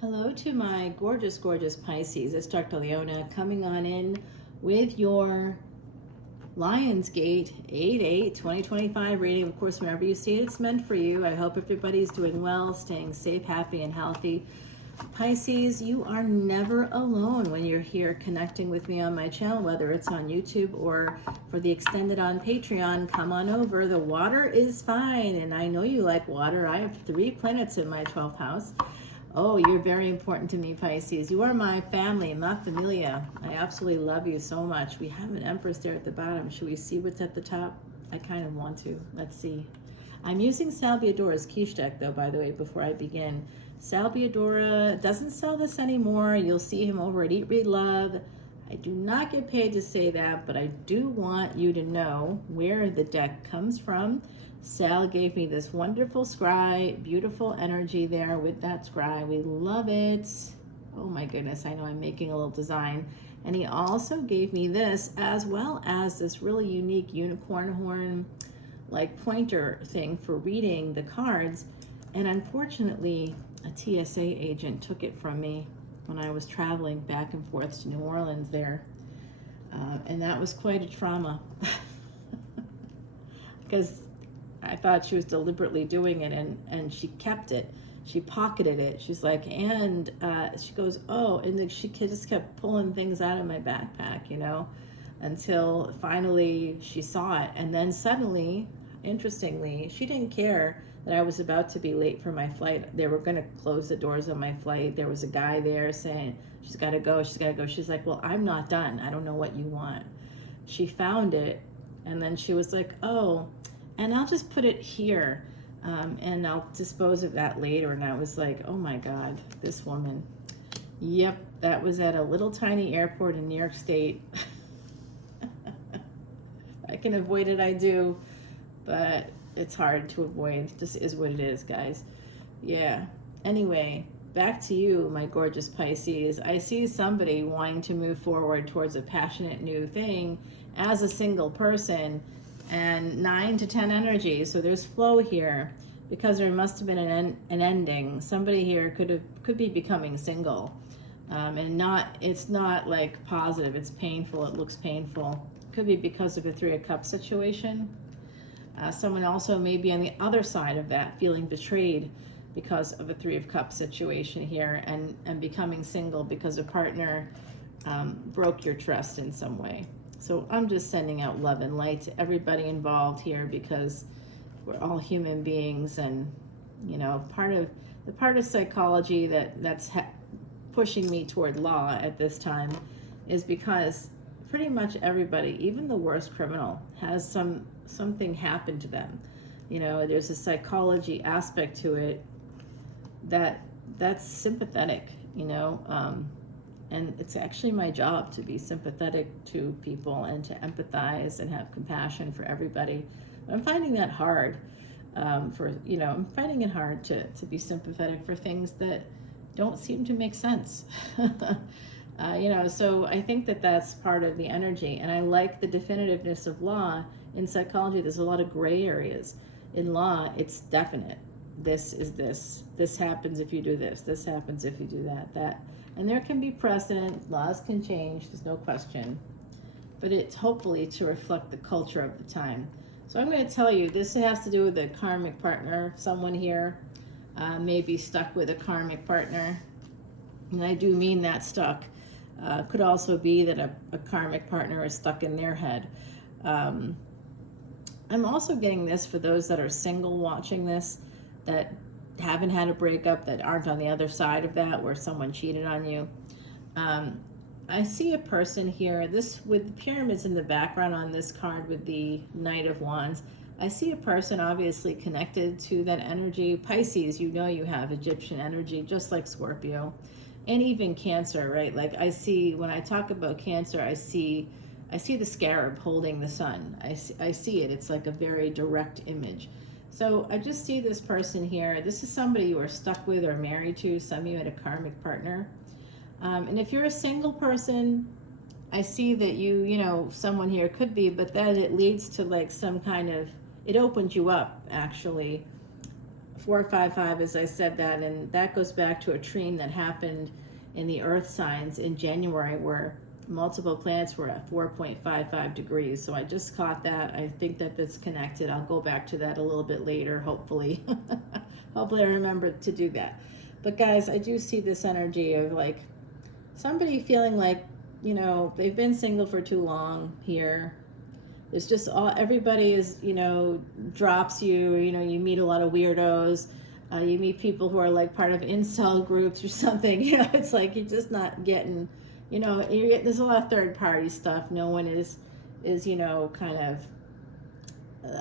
Hello to my gorgeous, gorgeous Pisces. It's Dr. Leona coming on in with your Lionsgate 8/8/2025 reading. Of course, whenever you see it, it's meant for you. I hope everybody's doing well, staying safe, happy, and healthy. Pisces, you are never alone when you're here connecting with me on my channel, whether it's on YouTube or for the extended on Patreon. Come on over. The water is fine, and I know you like water. I have 3 planets in my 12th house. Oh, you're very important to me, Pisces. You are my family, my familia. I absolutely love you so much. We have an Empress there at the bottom. Should we see what's at the top? I kind of want to. Let's see. I'm using Salviadora's quiche deck, though, by the way, before I begin. Salviadora doesn't sell this anymore. You'll see him over at Eat, Read, Love. I do not get paid to say that, but I do want you to know where the deck comes from. Sal gave me this wonderful scry, beautiful energy there with that scry. We love it. Oh my goodness, I know I'm making a little design. And he also gave me this, as well as this really unique unicorn horn, like pointer thing for reading the cards. And unfortunately, a TSA agent took it from me when I was traveling back and forth to New Orleans there. And that was quite a trauma. Because I thought she was deliberately doing it, and she kept it. She pocketed it. She's like, and she goes, oh, and then she just kept pulling things out of my backpack, you know, until finally she saw it. And then suddenly, interestingly, she didn't care that I was about to be late for my flight. They were going to close the doors on my flight. There was a guy there saying, she's got to go, she's got to go. She's like, well, I'm not done. I don't know what you want. She found it, and then she was like, oh, and I'll just put it here, and I'll dispose of that later. And I was like, oh my God, this woman. Yep, that was at a little tiny airport in New York State. I can avoid it, I do, but it's hard to avoid. This is what it is, guys. Yeah. Anyway, back to you, my gorgeous Pisces. I see somebody wanting to move forward towards a passionate new thing as a single person. And 9 to 10 energy, so there's flow here, because there must have been an ending. Somebody here could be becoming single, and it's not like positive. It's painful. It looks painful. Could be because of a 3 of Cups situation. Someone also may be on the other side of that, feeling betrayed because of a 3 of Cups situation here, and becoming single because a partner broke your trust in some way. So I'm just sending out love and light to everybody involved here, because we're all human beings, and you know, part of psychology that's pushing me toward law at this time is because pretty much everybody, even the worst criminal, has something happen to them. You know, there's a psychology aspect to it that's sympathetic, you know. And it's actually my job to be sympathetic to people and to empathize and have compassion for everybody. But I'm finding that hard. I'm finding it hard to be sympathetic for things that don't seem to make sense. So I think that's part of the energy. And I like the definitiveness of law. In psychology, there's a lot of gray areas. In law, it's definite. This is this. This happens if you do this. This happens if you do that. And there can be precedent, laws can change, there's no question, but it's hopefully to reflect the culture of the time. So I'm going to tell you, this has to do with a karmic partner. Someone here may be stuck with a karmic partner, and I do mean that stuck. Could also be that a karmic partner is stuck in their head. I'm also getting this for those that are single watching this, that haven't had a breakup, that aren't on the other side of that, where someone cheated on you. I see a person here, this with pyramids in the background on this card with the Knight of Wands. I see a person obviously connected to that energy. Pisces, you know, you have Egyptian energy, just like Scorpio, and even Cancer, right? Like I see, when I talk about Cancer, I see the scarab holding the sun. I see it. It's like a very direct image. So I just see this person here. This is somebody you are stuck with or married to. Some of you had a karmic partner. And if you're a single person, I see that someone here could be, but then it leads to like some kind of, it opens you up actually 455, as I said that, and that goes back to a trine that happened in the earth signs in January where multiple planets were at 4.55 degrees. So I just caught that. I think that that's connected. I'll go back to that a little bit later, hopefully. Hopefully I remember to do that. But guys, I do see this energy of like somebody feeling like, you know, they've been single for too long here. There's just everybody is, you know, drops you, you know, you meet a lot of weirdos. You meet people who are like part of incel groups or something. You know, it's like you're just not getting, you know, there's a lot of third party stuff. No one is, you know, kind of,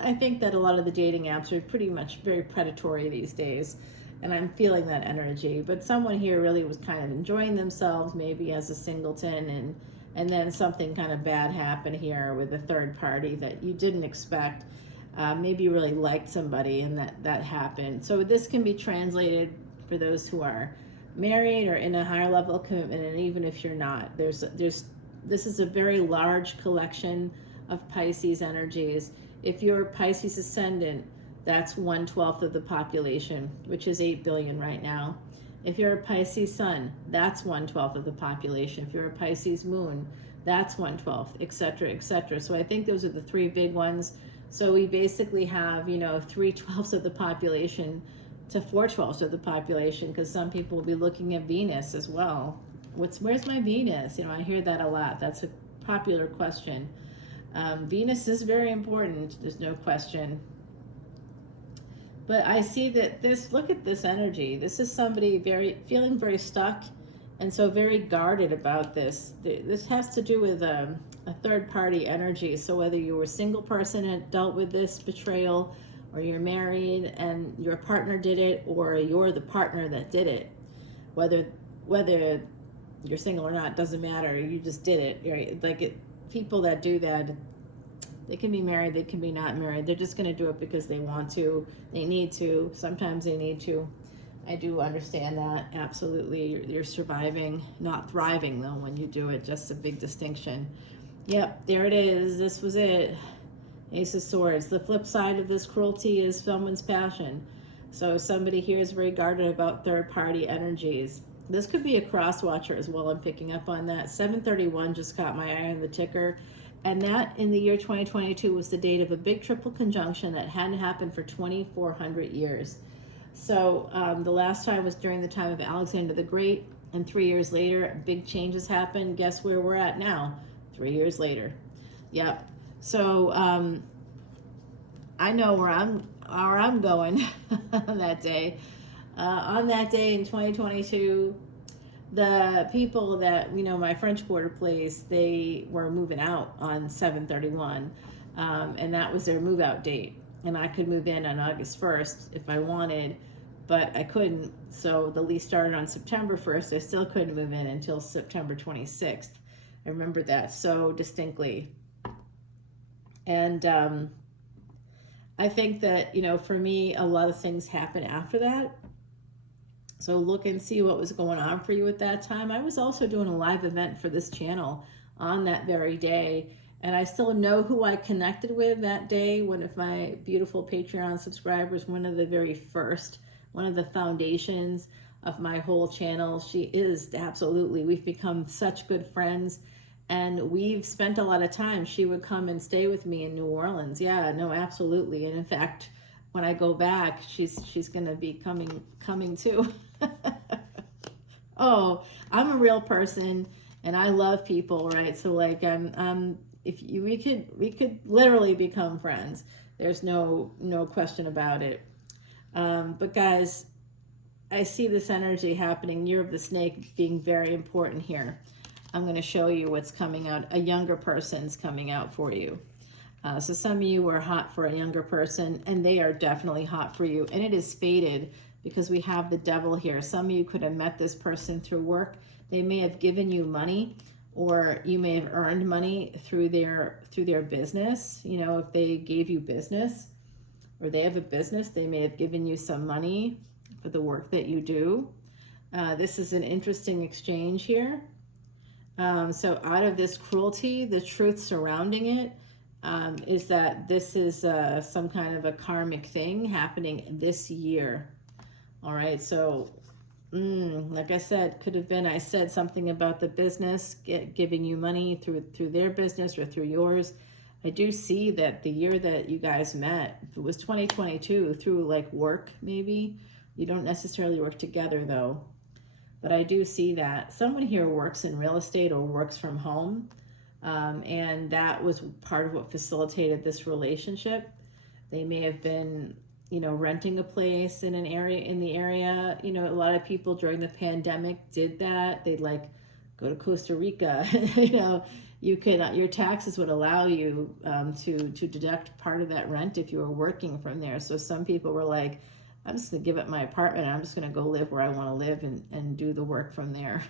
I think that a lot of the dating apps are pretty much very predatory these days. And I'm feeling that energy. But someone here really was kind of enjoying themselves, maybe as a singleton, and then something kind of bad happened here with a third party that you didn't expect. Maybe you really liked somebody and that happened. So this can be translated for those who are married or in a higher level of commitment, and even if you're not, this is a very large collection of Pisces energies. If you're Pisces ascendant, that's 1/12 of the population, which is 8 billion right now. If you're a Pisces sun, that's 1/12 of the population. If you're a Pisces moon, that's 1/12, etc., etc. So I think those are the three big ones. So we basically have, you know, 3/12 of the population to 4/12 of the population, because some people will be looking at Venus as well. Where's my Venus? You know, I hear that a lot. That's a popular question. Venus is very important. There's no question. But I see that look at this energy. This is somebody feeling very stuck and so very guarded about this. This has to do with a third party energy. So whether you were a single person and dealt with this betrayal, or you're married and your partner did it, or you're the partner that did it, whether you're single or not, doesn't matter. You just did it, right? Like people that do that, they can be married, they can be not married. They're just going to do it because they want to, they need to. Sometimes they need to. I do understand that, absolutely. You're surviving, not thriving though when you do it. Just a big distinction. Yep, there it is. This was it. Ace of Swords. The flip side of this cruelty is someone's passion. So somebody here is very guarded about third-party energies. This could be a cross-watcher as well. I'm picking up on that. 731 just caught my eye on the ticker. And that in the year 2022 was the date of a big triple conjunction that hadn't happened for 2,400 years. So the last time was during the time of Alexander the Great. And 3 years later, big changes happened. Guess where we're at now? 3 years later. Yep. So I know where I'm going on that day. On that day in 2022, the people that, you know, my French Quarter place, they were moving out on 7/31, and that was their move out date. And I could move in on August 1st if I wanted, but I couldn't. So the lease started on September 1st. I still couldn't move in until September 26th. I remember that so distinctly. And I think that, you know, for me, a lot of things happen after that. So look and see what was going on for you at that time. I was also doing a live event for this channel on that very day. And I still know who I connected with that day. One of my beautiful Patreon subscribers, one of the very first, one of the foundations of my whole channel. She is absolutely, we've become such good friends. And we've spent a lot of time. She would come and stay with me in New Orleans. Yeah, no, absolutely. And in fact, when I go back, she's going to be coming too. Oh, I'm a real person and I love people, right? So like we could literally become friends. There's no question about it. But guys, I see this energy happening. Year of the Snake being very important here. I'm going to show you what's coming out. A younger person's coming out for you. So some of you are hot for a younger person, and they are definitely hot for you. And it is fated because we have the Devil here. Some of you could have met this person through work. They may have given you money, or you may have earned money through their business. You know, if they gave you business, or they have a business, they may have given you some money for the work that you do. This is an interesting exchange here. So out of this cruelty, the truth surrounding it, is that this is some kind of a karmic thing happening this year. All right, so like I said, could have been I said something about the business giving you money through their business or through yours. I do see that the year that you guys met, if it was 2022, through like work maybe. You don't necessarily work together though. But I do see that someone here works in real estate or works from home. And that was part of what facilitated this relationship. They may have been, renting a place in the area. A lot of people during the pandemic did that. They'd like go to Costa Rica. You could, your taxes would allow you to deduct part of that rent if you were working from there. So some people were like, I'm just going to give up my apartment and I'm just going to go live where I want to live and do the work from there.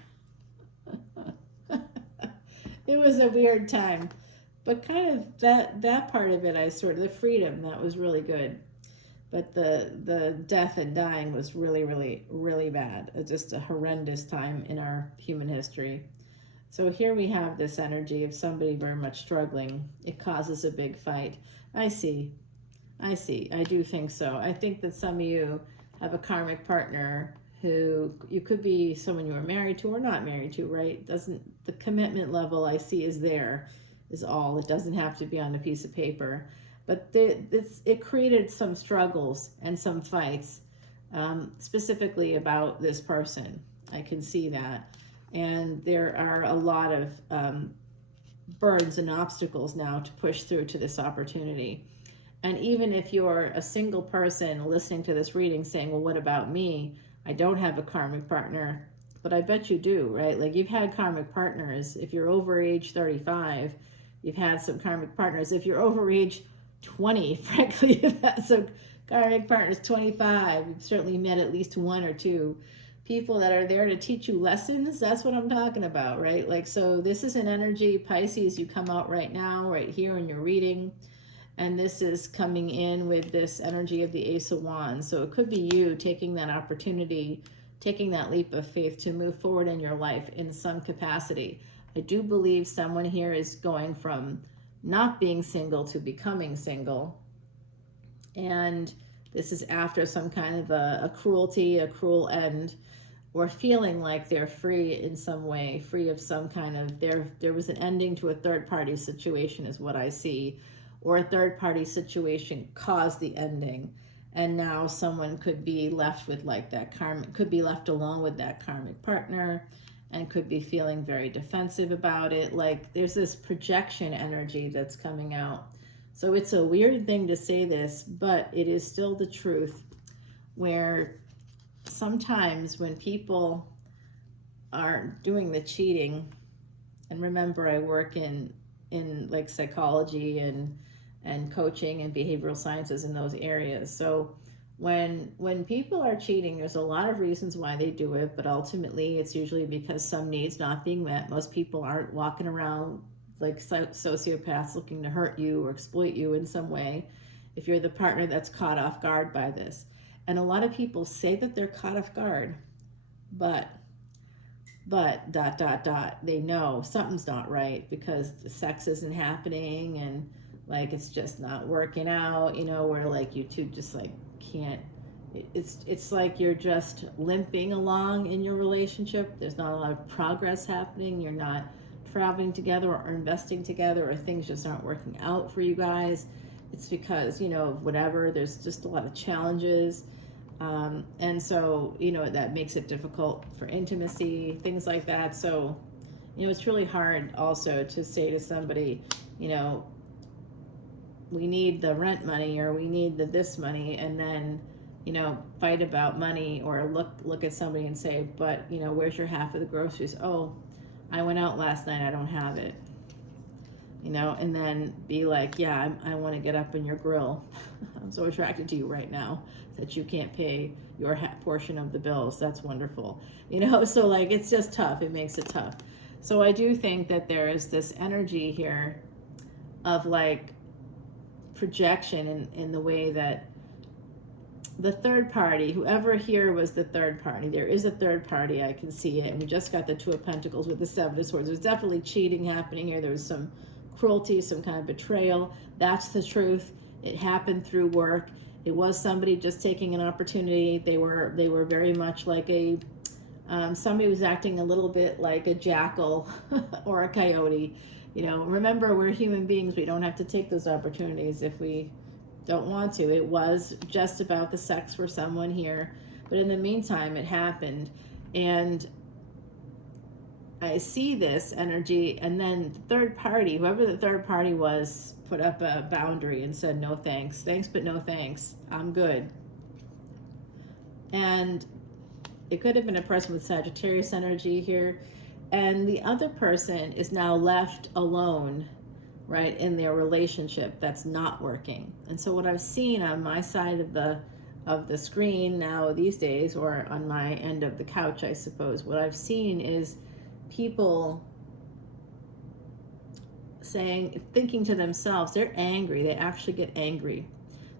It was a weird time, but kind of that part of it, the freedom, that was really good. But the death and dying was really, really, really bad. It's just a horrendous time in our human history. So here we have this energy of somebody very much struggling. It causes a big fight. I see. I do think so. I think that some of you have a karmic partner who you could be someone you were married to or not married to, right? The commitment level I see is all. It doesn't have to be on a piece of paper. But it created some struggles and some fights, specifically about this person. I can see that. And there are a lot of burdens and obstacles now to push through to this opportunity. And even if you're a single person listening to this reading saying, well, what about me? I don't have a karmic partner, but I bet you do, right? Like you've had karmic partners. If you're over age 35, you've had some karmic partners. If you're over age 20, frankly, you've had some karmic partners. 25, you've certainly met at least one or two people that are there to teach you lessons. That's what I'm talking about, right? Like, so this is an energy, Pisces, you come out right now, right here in your reading. And this is coming in with this energy of the Ace of Wands. So it could be you taking that opportunity, taking that leap of faith to move forward in your life in some capacity. I do believe someone here is going from not being single to becoming single. And this is after some kind of a cruelty, a cruel end, or feeling like they're free in some way, free of some kind of, there was an ending to a third-party situation is what I see. Or a third-party situation caused the ending, and now someone could be left with like that karmic, could be left alone with that karmic partner, and could be feeling very defensive about it. Like there's this projection energy that's coming out. So it's a weird thing to say this, but it is still the truth, where sometimes when people are doing the cheating, and remember I work in like psychology and coaching and behavioral sciences in those areas. So when people are cheating, there's a lot of reasons why they do it, but ultimately it's usually because some needs not being met. Most people aren't walking around like sociopaths looking to hurt you or exploit you in some way if you're the partner that's caught off guard by this. And a lot of people say that they're caught off guard, but they know something's not right because the sex isn't happening and like it's just not working out, where like you two just like can't, it's like you're just limping along in your relationship. There's not a lot of progress happening. You're not traveling together or investing together, or things just aren't working out for you guys. It's because, whatever, there's just a lot of challenges. And so, that makes it difficult for intimacy, things like that. So, it's really hard also to say to somebody, we need the rent money or we need this money, and then, fight about money, or look at somebody and say, but, where's your half of the groceries? Oh, I went out last night, I don't have it. And then be like, yeah, I want to get up in your grill. I'm so attracted to you right now that you can't pay your portion of the bills. That's wonderful. So like, it's just tough. It makes it tough. So I do think that there is this energy here of like projection in the way that the third party, whoever here was the third party, there is a third party, I can see it. And we just got the Two of Pentacles with the Seven of Swords. There's definitely cheating happening here. There was some cruelty, some kind of betrayal. That's the truth. It happened through work. It was somebody just taking an opportunity. They were very much like somebody was acting a little bit like a jackal or a coyote. Remember, we're human beings. We don't have to take those opportunities if we don't want to. It was just about the sex for someone here. But in the meantime, it happened. And I see this energy, and then the third party, whoever the third party was, put up a boundary and said, no thanks. Thanks, but no thanks. I'm good. And it could have been a person with Sagittarius energy here. And the other person is now left alone, right, in their relationship that's not working. And so what I've seen on my side of the screen now these days, or on my end of the couch, I suppose, what I've seen is people thinking to themselves, they're angry. They actually get angry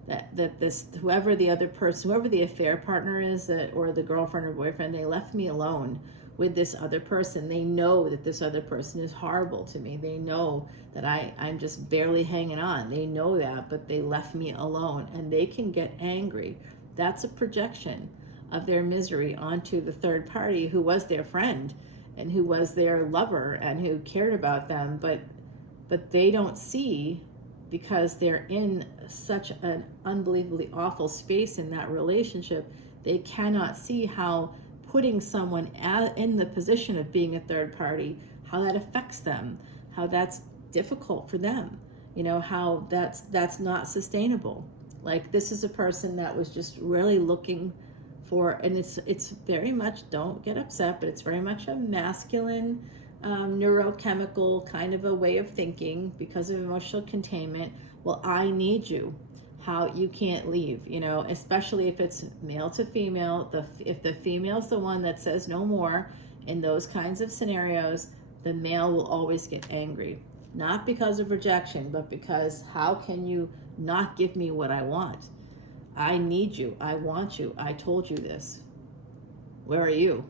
that this, whoever the other person, whoever the affair partner is, or the girlfriend or boyfriend, they left me alone with this other person. They know that this other person is horrible to me. They know that I'm just barely hanging on. They know that, but they left me alone, and they can get angry. That's a projection of their misery onto the third party, who was their friend and who was their lover and who cared about them, but they don't see, because they're in such an unbelievably awful space in that relationship, they cannot see how putting someone in the position of being a third party, how that affects them, how that's difficult for them, how that's not sustainable. Like, this is a person that was just really looking for, and it's very much, don't get upset, but it's very much a masculine, neurochemical kind of a way of thinking because of emotional containment. Well, I need you. How you can't leave, especially if it's male to female. If the female's the one that says no more in those kinds of scenarios, the male will always get angry. Not because of rejection, but because, how can you not give me what I want? I need you. I want you. I told you this. Where are you?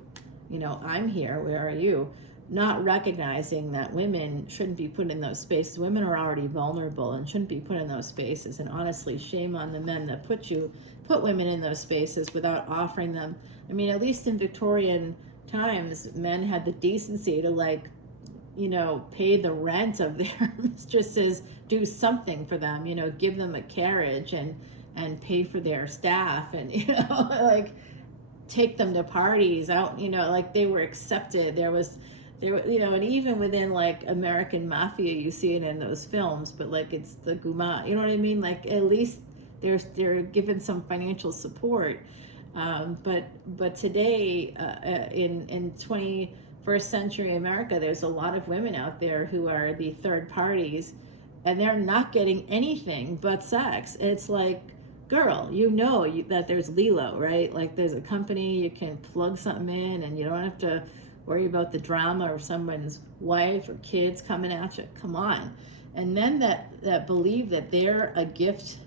I'm here. Where are you? Not recognizing that women shouldn't be put in those spaces. Women are already vulnerable and shouldn't be put in those spaces. And honestly, shame on the men that put women in those spaces without offering them. I mean, at least in Victorian times, men had the decency to pay the rent of their mistresses, do something for them, give them a carriage and pay for their staff, and take them to parties out, they were accepted. There was, and even within American mafia, you see it in those films, but it's the guma, you know what I mean? At least they're given some financial support. But today, in 21st century America, there's a lot of women out there who are the third parties, and they're not getting anything but sex. It's like, girl, that there's Lilo, right? There's a company, you can plug something in, and you don't have to worry about the drama of someone's wife or kids coming at you. Come on. And men that believe that they're a gift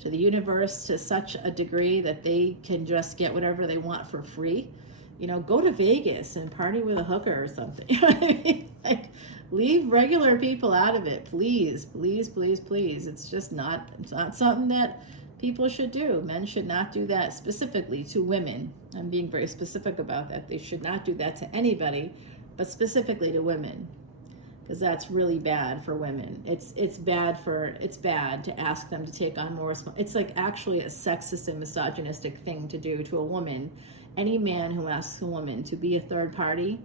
to the universe to such a degree that they can just get whatever they want for free, go to Vegas and party with a hooker or something. You know what I mean? Leave regular people out of it, please, please, please, please. It's just not something that people should do. Men should not do that, specifically to women. I'm being very specific about that. They should not do that to anybody, but specifically to women, because that's really bad for women. It's bad to ask them to take on more. It's actually a sexist and misogynistic thing to do to a woman. Any man who asks a woman to be a third party,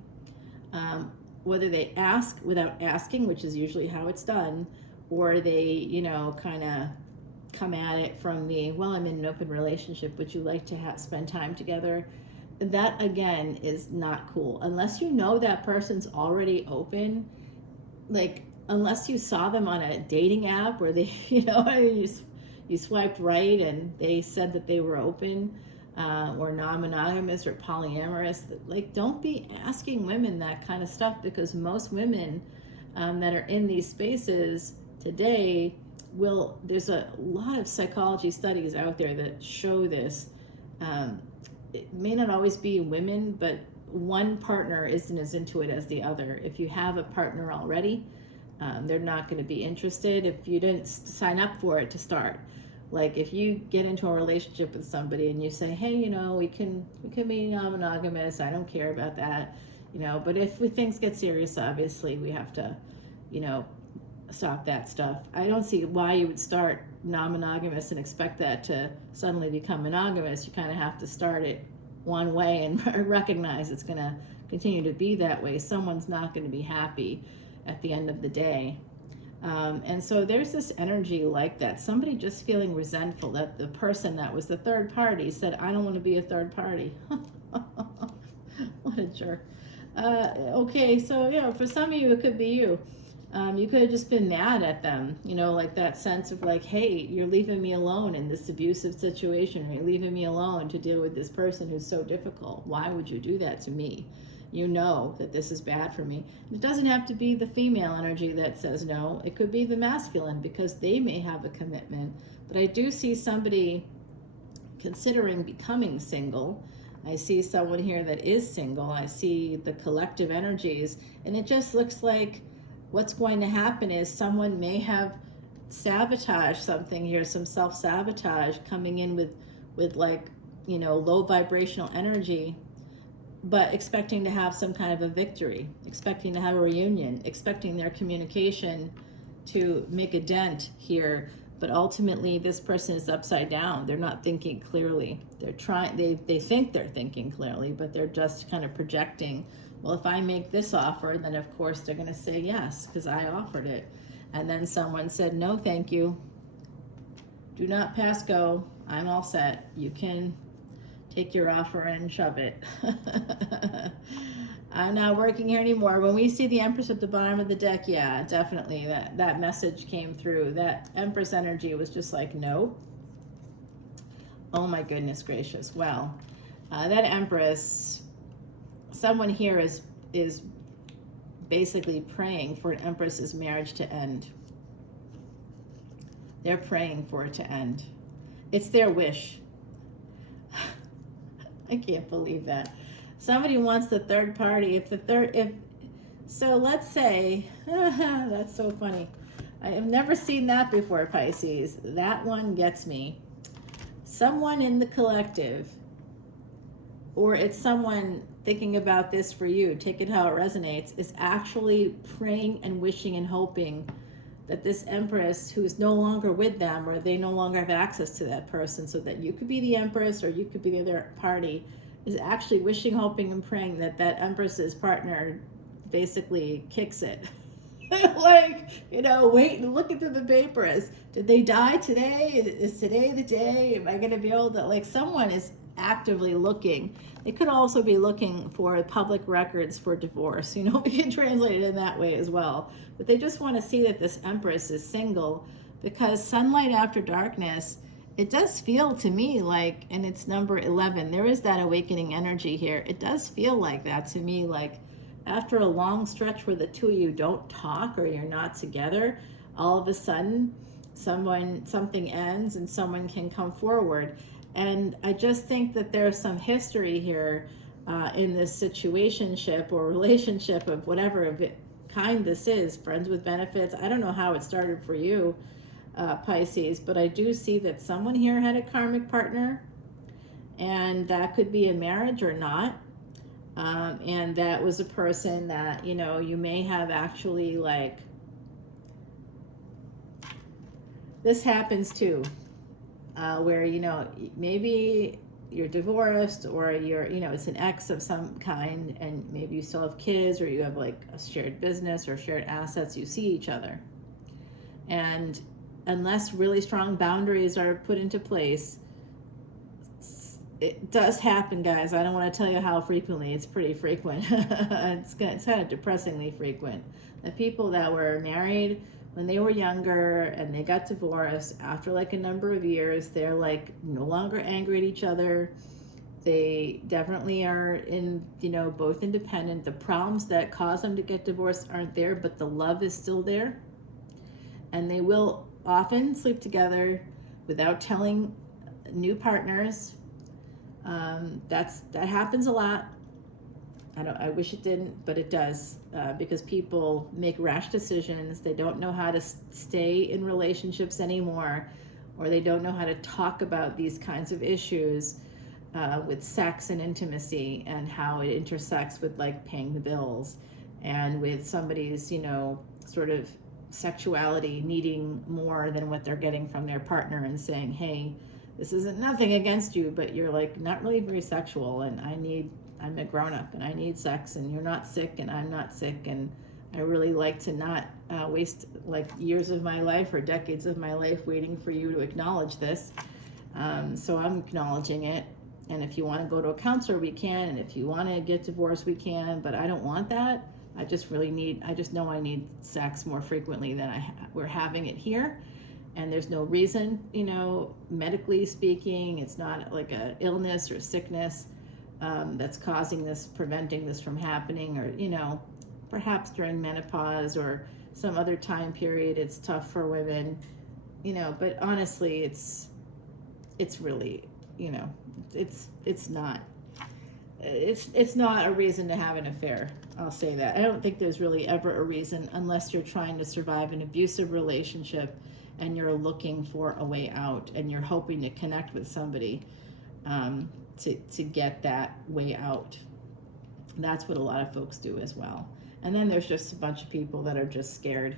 whether they ask without asking, which is usually how it's done, or they kind of come at it from I'm in an open relationship, would you like to spend time together? That, again, is not cool. Unless that person's already open, unless you saw them on a dating app where they, you swiped right and they said that they were open, or non-monogamous or polyamorous, don't be asking women that kind of stuff, because most women that are in these spaces today there's a lot of psychology studies out there that show this. It may not always be women, but one partner isn't as into it as the other. If you have a partner already, They're not going to be interested if you didn't sign up for it to start. Like if you get into a relationship with somebody and you say, hey, you know, we can be non-monogamous, I don't care about that, you know, but if things get serious, obviously we have to, you know, stop that stuff. I don't see why you would start non-monogamous and expect that to suddenly become monogamous. You kind of have to start it one way and recognize it's going to continue to be that way. Someone's not going to be happy at the end of the day. And so there's this energy like that. Somebody just feeling resentful that the person that was the third party said, I don't want to be a third party. What a jerk. Okay, so, you know, for some of you, it could be you. You could have just been mad at them, you know, like that sense of like, hey, you're leaving me alone in this abusive situation, or you're leaving me alone to deal with this person who's so difficult. Why would you do that to me? You know that this is bad for me. It doesn't have to be the female energy that says no. It could be the masculine, because they may have a commitment. But I do see somebody considering becoming single. I see someone here that is single. I see the collective energies, and it just looks like what's going to happen is someone may have sabotaged something here, some self-sabotage coming in with like, you know, low vibrational energy, but expecting to have some kind of a victory, expecting to have a reunion, expecting their communication to make a dent here. But ultimately, this person is upside down. They're not thinking clearly. They're trying, they think they're thinking clearly, but they're just kind of projecting, well, if I make this offer, then of course they're going to say yes, because I offered it. And then someone said, no, thank you. Do not pass go. I'm all set. You can take your offer and shove it. I'm not working here anymore. When we see the Empress at the bottom of the deck, yeah, definitely that message came through. That Empress energy was just like, no. Oh my goodness gracious. Well, that Empress, someone here is basically praying for an Empress's marriage to end. They're praying for it to end. It's their wish. I can't believe that. Somebody wants the third party. So let's say, that's so funny. I have never seen that before, Pisces. That one gets me. Someone in the collective, or it's someone thinking about this for you, take it how it resonates, is actually praying and wishing and hoping that this Empress, who's no longer with them, or they no longer have access to that person, so that you could be the Empress or you could be the other party, is actually wishing, hoping, and praying that that Empress's partner basically kicks it. Like, you know, wait and look into the papers. Did they die today? Is today the day? Am I going to be able to, like, someone is actively looking. They could also be looking for public records for divorce. You know, we can translate it in that way as well. But they just want to see that this Empress is single, because sunlight after darkness, it does feel to me like, and it's number 11, there is that awakening energy here. It does feel like that to me, like after a long stretch where the two of you don't talk or you're not together, all of a sudden something ends and someone can come forward. And I just think that there's some history here in this situationship or relationship of whatever kind this is, friends with benefits. I don't know how it started for you, Pisces, but I do see that someone here had a karmic partner, and that could be a marriage or not. And that was a person that, you know, you may have actually, like, this happens too, where, you know, maybe you're divorced, or you're, you know, it's an ex of some kind, and maybe you still have kids, or you have like a shared business or shared assets, you see each other. And unless really strong boundaries are put into place, it does happen, guys. I don't want to tell you how frequently. It's pretty frequent. It's kind of depressingly frequent. The people that were married when they were younger and they got divorced, after like a number of years, they're like no longer angry at each other. They definitely are in, you know, both independent. The problems that cause them to get divorced aren't there, but the love is still there. And they will often sleep together without telling new partners. That happens a lot. I wish it didn't, but it does, because people make rash decisions. They don't know how to stay in relationships anymore, or they don't know how to talk about these kinds of issues with sex and intimacy, and how it intersects with like paying the bills, and with somebody's, you know, sort of sexuality needing more than what they're getting from their partner, and saying, hey, this isn't nothing against you, but you're like not really very sexual, and I'm a grown-up and I need sex, and you're not sick and I'm not sick, and I really like to not waste like years of my life or decades of my life waiting for you to acknowledge this. So I'm acknowledging it, and if you want to go to a counselor, we can, and if you want to get divorced, we can, but I don't want that. I just know I need sex more frequently than we're having it here. And there's no reason, you know, medically speaking, it's not like a illness or sickness that's causing this, preventing this from happening, or, you know, perhaps during menopause or some other time period, it's tough for women, you know, but honestly, it's really, you know, it's not a reason to have an affair. I'll say that. I don't think there's really ever a reason, unless you're trying to survive an abusive relationship and you're looking for a way out, and you're hoping to connect with somebody to get that way out. That's what a lot of folks do as well. And then there's just a bunch of people that are just scared,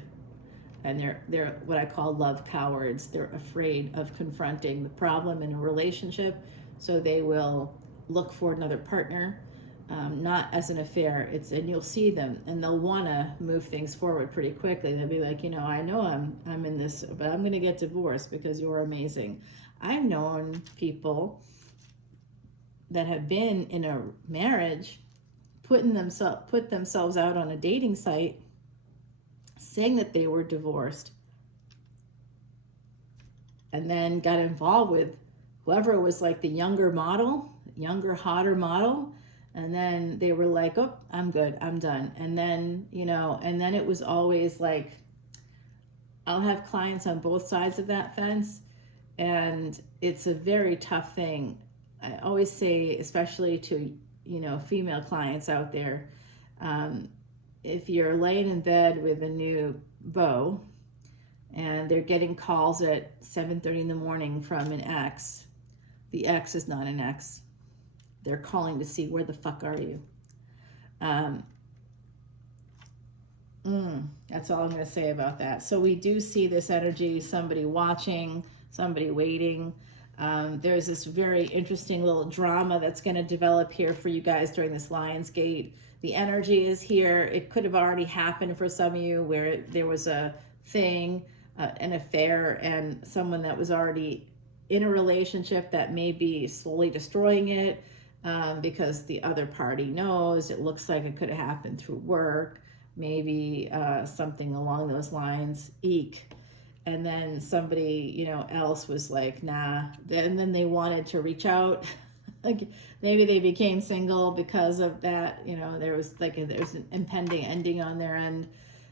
and they're what I call love cowards. They're afraid of confronting the problem in a relationship, so they will look for another partner, not as an affair. And you'll see them, and they'll want to move things forward pretty quickly. They'll be like, you know, I know I'm in this, but I'm going to get divorced because you're amazing. I've known people that have been in a marriage, put themselves out on a dating site, saying that they were divorced, and then got involved with whoever was like the younger, hotter model. And then they were like, oh, I'm good, I'm done. And then, you know, and then it was always like, I'll have clients on both sides of that fence. And it's a very tough thing. I always say, especially to, you know, female clients out there, if you're laying in bed with a new beau and they're getting calls at 7:30 in the morning from an ex, the ex is not an ex. They're calling to see, where the fuck are you? That's all I'm going to say about that. So we do see this energy, somebody watching, somebody waiting. There's this very interesting little drama that's going to develop here for you guys during this Lionsgate. The energy is here. It could have already happened for some of you, where there was a thing, an affair, and someone that was already in a relationship that may be slowly destroying it, because the other party knows. It looks like it could have happened through work, maybe something along those lines. Eek. And then somebody, you know, else was like, nah. And then they wanted to reach out. Like maybe they became single because of that. You know, there's an impending ending on their end,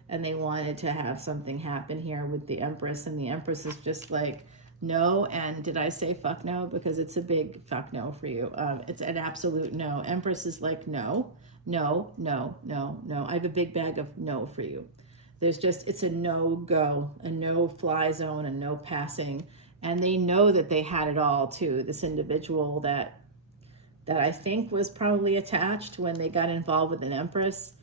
and they wanted to have something happen here with the Empress. And the Empress is just like, no. And did I say fuck no? Because it's a big fuck no for you. It's an absolute no. Empress is like, no, no, no, no, no. I have a big bag of no for you. It's a no-go, a no-fly zone, a no passing. And they know that they had it all too. This individual that I think was probably attached when they got involved with an Empress,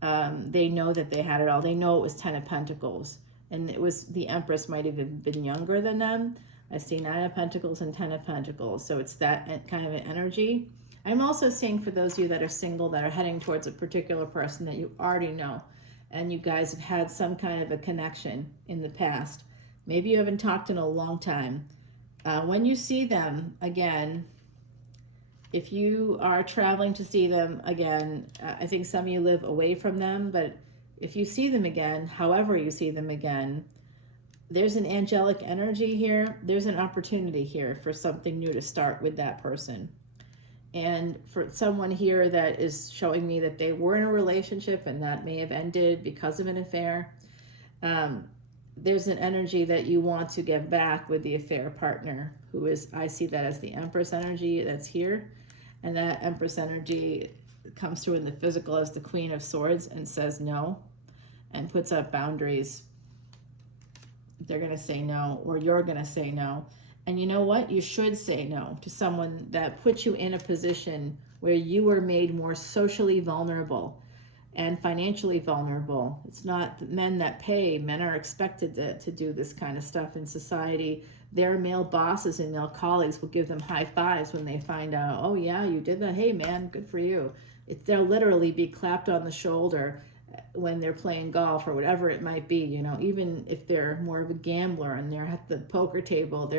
they know that they had it all. They know it was 10 of Pentacles. And it was, the Empress might have even been younger than them. I see 9 of Pentacles and 10 of Pentacles. So it's that kind of an energy. I'm also seeing, for those of you that are single, that are heading towards a particular person that you already know, and you guys have had some kind of a connection in the past. Maybe you haven't talked in a long time. When you see them again, if you are traveling to see them again, I think some of you live away from them, but if you see them again, however you see them again, there's an angelic energy here. There's an opportunity here for something new to start with that person. And for someone here that is showing me that they were in a relationship and that may have ended because of an affair, there's an energy that you want to get back with the affair partner, who is, I see that as the Empress energy that's here. And that Empress energy comes through in the physical as the Queen of Swords and says no and puts up boundaries, they're going to say no, or you're going to say no. And you know what? You should say no to someone that puts you in a position where you are made more socially vulnerable and financially vulnerable. It's not men that pay. Men are expected to do this kind of stuff in society. Their male bosses and male colleagues will give them high fives when they find out, oh yeah, you did that. Hey man, good for you. They'll literally be clapped on the shoulder when they're playing golf or whatever it might be, you know, even if they're more of a gambler and they're at the poker table,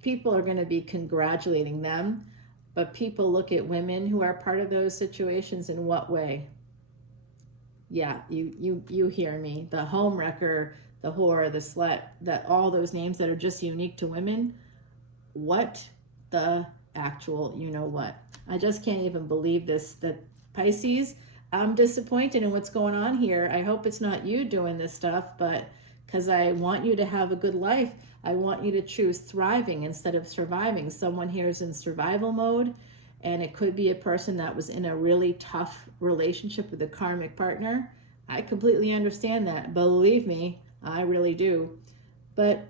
people are gonna be congratulating them. But people look at women who are part of those situations in what way? Yeah, you hear me. The homewrecker, the whore, the slut, that all those names that are just unique to women. What the actual, you know what? I just can't even believe this, that Pisces, I'm disappointed in what's going on here. I hope it's not you doing this stuff, but because I want you to have a good life. I want you to choose thriving instead of surviving. Someone here is in survival mode, and it could be a person that was in a really tough relationship with a karmic partner. I completely understand that. Believe me, I really do. But,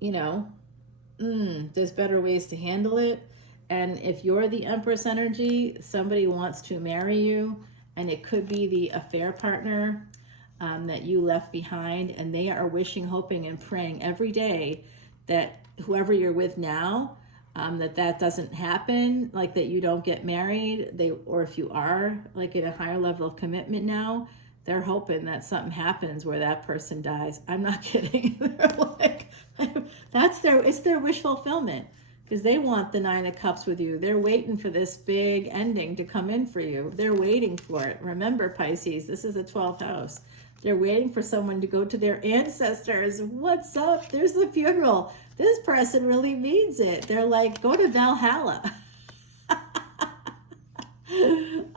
you know, there's better ways to handle it. And if you're the Empress energy, somebody wants to marry you, and it could be the affair partner that you left behind, and they are wishing, hoping, and praying every day that whoever you're with now, that doesn't happen, like that you don't get married, or if you are like in a higher level of commitment now, they're hoping that something happens where that person dies. I'm not kidding. They're like, it's their wish fulfillment, because they want the 9 of Cups with you. They're waiting for this big ending to come in for you. They're waiting for it. Remember, Pisces, this is the 12th house. They're waiting for someone to go to their ancestors. What's up? There's the funeral. This person really means it. They're like, go to Valhalla.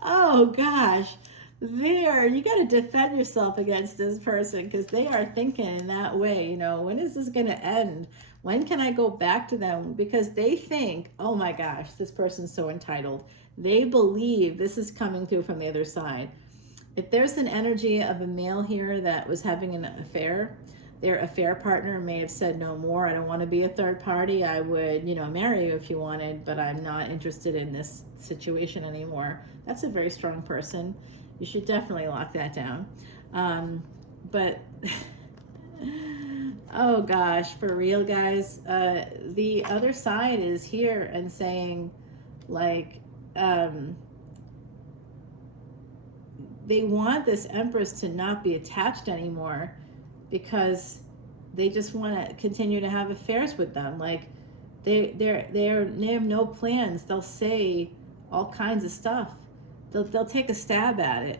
Oh, gosh. You got to defend yourself against this person, because they are thinking in that way. You know, when is this going to end? When can I go back to them? Because they think, oh my gosh, this person's so entitled. They believe this is coming through from the other side. If there's an energy of a male here that was having an affair, their affair partner may have said no more. I don't want to be a third party. I would, marry you if you wanted, but I'm not interested in this situation anymore. That's a very strong person. You should definitely lock that down. But oh gosh, for real, guys, the other side is here and saying, like, they want this Empress to not be attached anymore, because they just want to continue to have affairs with them. Like, they have no plans. They'll say all kinds of stuff. They'll take a stab at it.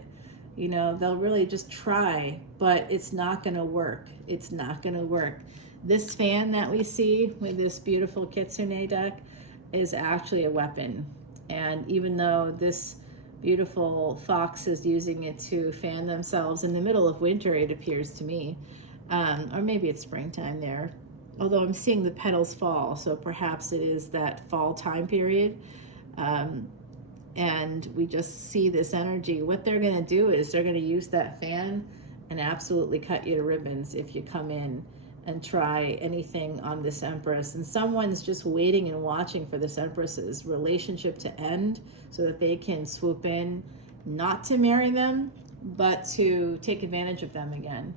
They'll really just try, but it's not going to work. It's not going to work. This fan that we see with this beautiful Kitsune deck is actually a weapon. And even though this beautiful fox is using it to fan themselves in the middle of winter, it appears to me, or maybe it's springtime there, although I'm seeing the petals fall, so perhaps it is that fall time period. And we just see this energy. What they're going to do is they're going to use that fan and absolutely cut you to ribbons if you come in and try anything on this Empress. And someone's just waiting and watching for this Empress's relationship to end so that they can swoop in, not to marry them, but to take advantage of them again.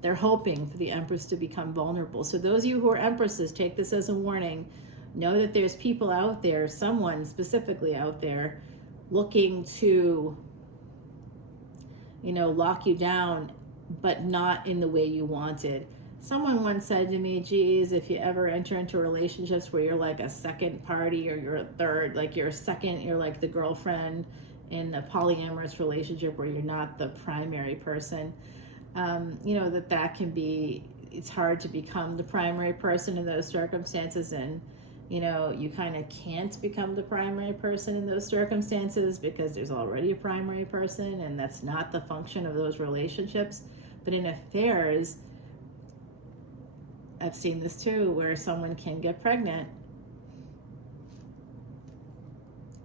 They're hoping for the Empress to become vulnerable. So those of you who are Empresses, take this as a warning. Know that there's people out there, someone specifically out there, looking to, lock you down, but not in the way you wanted. Someone once said to me, geez, if you ever enter into relationships where you're like a second party, or you're a third, like you're like the girlfriend in a polyamorous relationship where you're not the primary person, that can be, it's hard to become the primary person in those circumstances. And you kind of can't become the primary person in those circumstances because there's already a primary person, and that's not the function of those relationships. But in affairs, I've seen this too, where someone can get pregnant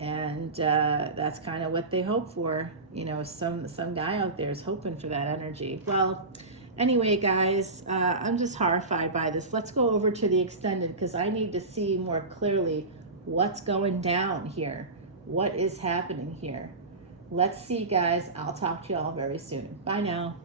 And that's kind of what they hope for. You know, some guy out there is hoping for that energy. Well, anyway, guys, I'm just horrified by this. Let's go over to the extended, because I need to see more clearly what's going down here. What is happening here? Let's see, guys. I'll talk to you all very soon. Bye now.